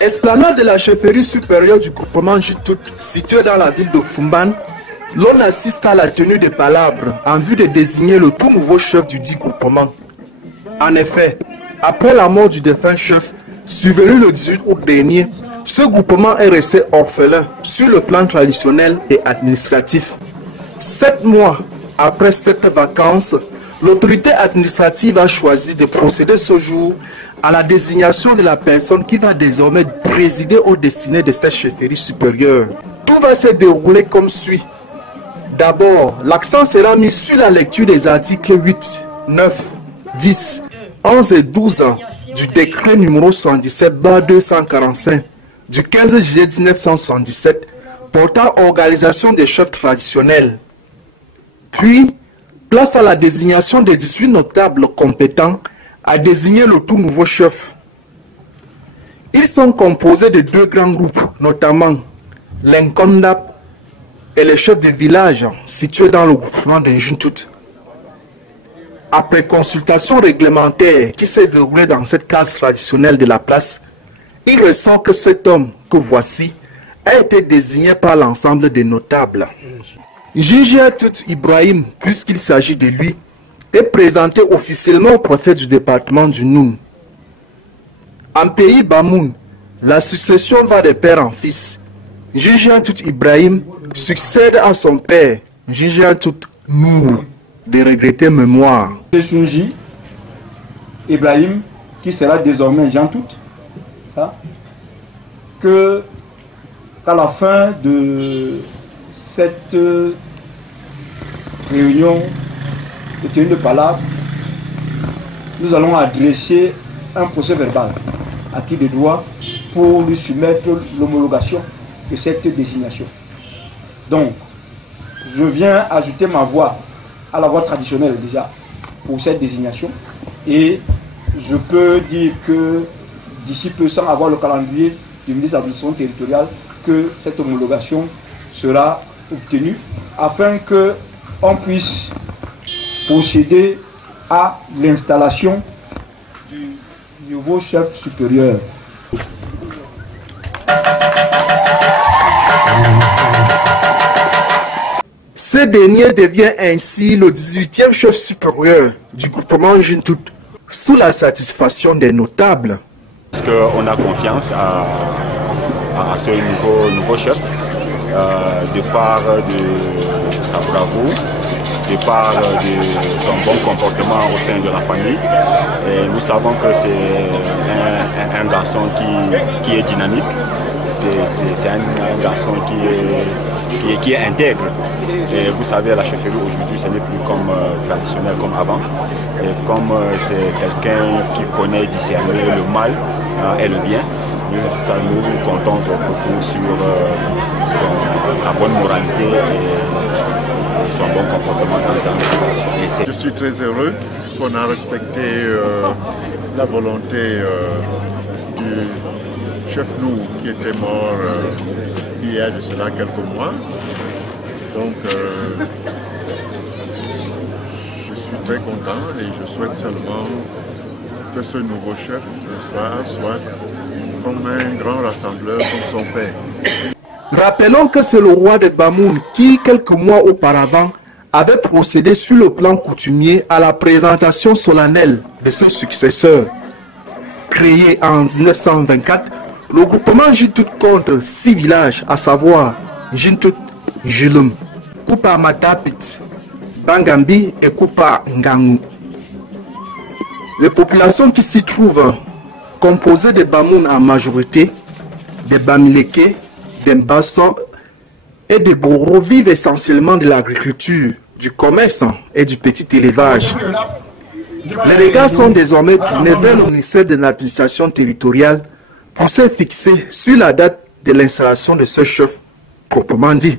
Esplanade de la chefferie supérieure du groupement Jintout, située dans la ville de Fumban, l'on assiste à la tenue des palabres en vue de désigner le tout nouveau chef du dit groupement. En effet, après la mort du défunt chef, survenu le 18 août dernier, ce groupement est resté orphelin sur le plan traditionnel et administratif. 7 mois après cette vacance, l'autorité administrative a choisi de procéder ce jour à la désignation de la personne qui va désormais présider aux destinées de cette chefferie supérieure. Tout va se dérouler comme suit. D'abord, l'accent sera mis sur la lecture des articles 8, 9, 10, 11 et 12 ans du décret numéro 77/245 du 15 juillet 1977 portant organisation des chefs traditionnels. Puis, place à la désignation des 18 notables compétents à désigner le tout nouveau chef. Ils sont composés de 2 grands groupes, notamment l'Inkondap et les chefs de village situés dans le groupement d'Injintout. Après consultation réglementaire qui s'est déroulée dans cette case traditionnelle de la place, il ressort que cet homme que voici a été désigné par l'ensemble des notables. Jinjiatout Ibrahim, puisqu'il s'agit de lui, est présenté officiellement au préfet du département du Noun. En pays Bamoun, la succession va de père en fils. Jinjiatout Ibrahim succède à son père, Jinjiatout Nour, de regretter mémoire. C'est Sunji Ibrahim qui sera désormais Jantout, ça, que à la fin de cette réunion de tenue de palabres, nous allons adresser un procès verbal à qui de droit pour lui soumettre l'homologation de cette désignation. Donc, je viens ajouter ma voix à la voix traditionnelle déjà pour cette désignation et je peux dire que d'ici peu, sans avoir le calendrier du ministre de l'administration territoriale, que cette homologation sera obtenue afin qu'on puisse procéder à l'installation du nouveau chef supérieur. Ce dernier devient ainsi le 18e chef supérieur du groupement Jintout, sous la satisfaction des notables. Parce qu'on a confiance à ce nouveau chef, de par de sa bravoure, de par de son bon comportement au sein de la famille. Et nous savons que c'est un garçon qui est dynamique, c'est un garçon qui est intègre. Et vous savez, la chefferie aujourd'hui, ce n'est plus comme traditionnel comme avant. Et comme c'est quelqu'un qui connaît discerner le mal et le bien, nous comptons beaucoup sur sa bonne moralité et son bon comportement dans le. Je suis très heureux qu'on a respecté la volonté du chef Nou qui était mort il y a de cela quelques mois. Donc je suis très content et je souhaite seulement que ce nouveau chef, n'est-ce pas, soit comme un grand rassembleur comme son père. Rappelons que c'est le roi de Bamoun qui, quelques mois auparavant, avait procédé sur le plan coutumier à la présentation solennelle de son successeur. Créé en 1924, le groupement Jintout compte 6 villages, à savoir Jintout, Julum, Kupa Matapit, Bangambi et Kupa Ngangu. Les populations qui s'y trouvent, composées de Bamoun en majorité, des Bamileke, des Mbasso et des Boro, vivent essentiellement de l'agriculture, du commerce et du petit élevage. Les regards sont désormais tournés vers le ministère de l'administration territoriale pour se fixer sur la date de l'installation de ce chef proprement dit.